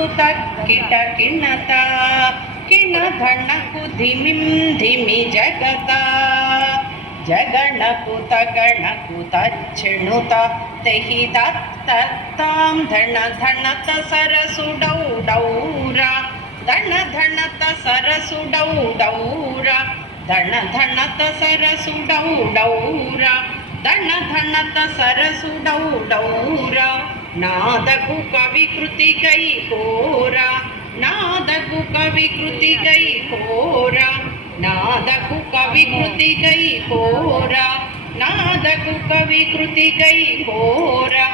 కుత కిట కిణత కిణ ధణకు ధిమిం ధిమి జగత జగణకుత గణకుత చెణుత తెహి దత్తాం ధణ ధణత సరసుడౌడౌరా ధణ ధణత సరసుడౌడౌరా ధణ ధణత సరసుడౌడౌరా ధణ ధణత సరసుడౌడౌరా నాదకు కవికృతి గై కోరా నాదకు కవికృతి గై కోరా నాదకు కవికృతి గై కోరా నాదకు కవికృతి గై కోరా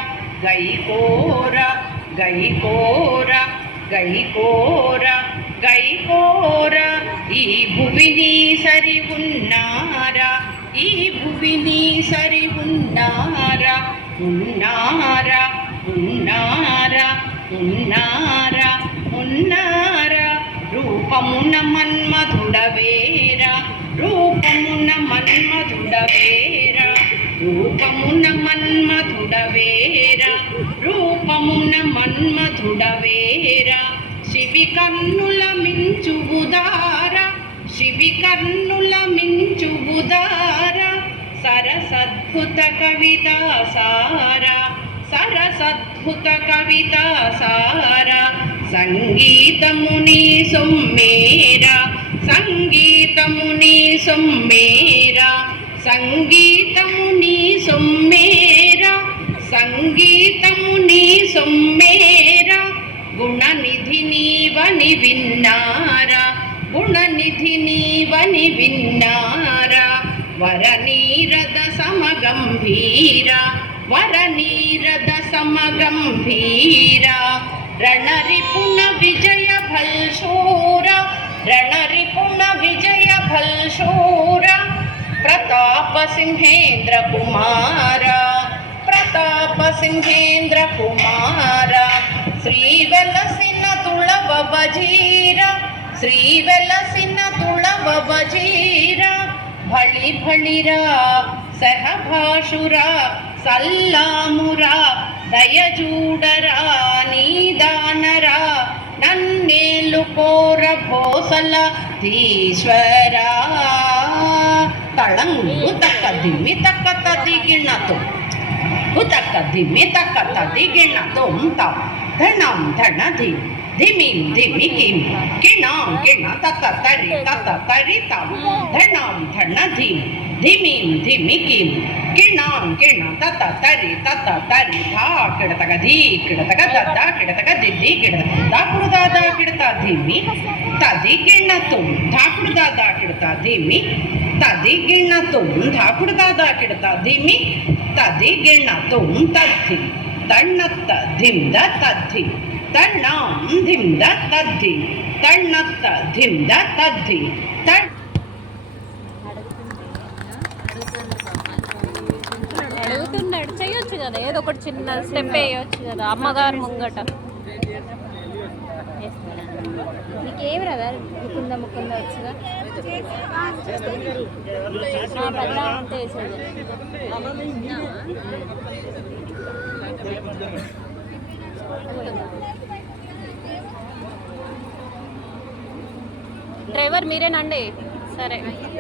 గై కోరా గై కోరా గై కోరా గై కోరా ఈ భువిని సరి ఉన్నారా ఈ భువిని సరి ఉన్నారా ఉన్నారా ఉన్నారా ఉన్నారా ఉన్నారా రూపమున మన్మధుడవేరా రూపమున మన్మధుడవేరా రూపమున మన్మధుడవేరా రూపమున మన్మధుడవేరా శివి కన్నుల మించుబుదార శివి కన్నుల మించుబుదార సరసద్భుత కవితా సారా సరసద్భుత కవితా సారా సంగీతముని సొమ్మేరా సంగీతముని సొమ్మేరా సంగీతముని సొమ్మేరా సంగీతముని సొమ్మేరా గుణనిధి నీవని విన్నారా గుణనిధి నీవని విన్నారా వరనీరద సమగంభీరా వరనీరద సమగంభీరా రణరిపుణ విజయ భల్శూర రణరిపుణ విజయ భల్శూర ప్రతాప సింహేంద్ర కుమార ప్రతాప సింహేంద్ర కుమార శ్రీవెలసిన తుళవ వజీర శ్రీవెలసిన తుళవ వజీర భళి భళిరా సహభాషురా సల్లామురా దయజూడరా నీదానరా నన్నేలు కోర భోసల ధీశ్వరా తళంగు తక్క దిమ్మి తక్క తదిగిణతో ఉతక్క దిమ్మి తక్క తదిగిణతో ధనం ధనధి ధిమిం ధిమి కిం కిణాం కిణ తత తరి తం ధనం ధనధి ధిమిం ధిమి కిం కిణాం కిణ తత తరి ధా కిడతక ధీ కిడతక దద్ద కిడతక దిద్ది కిడత దాకుడు దాదా కిడత ధిమి తది గిణతుం ధాకుడు దాదా కిడత ధిమి తది గిణతుం ధాకుడు దాదా కిడత ధిమి తది గిణతుం తద్ధి తన్నత్త ధింద తద్ధి తన్నాం ధింద తద్ధి తన్నత్త ధింద తద్ధి అడుగుతున్నాడు చేయొచ్చు కదా ఏదో ఒకటి చిన్న స్టెప్ వేయొచ్చు కదా అమ్మగారు ముంగట నీకేమి రాదా ముకుంద ముకుంద వచ్చుగా పద్దా ఉంటే వేసేది డ్రైవర్ మీరేనండి సరే కృష్ణ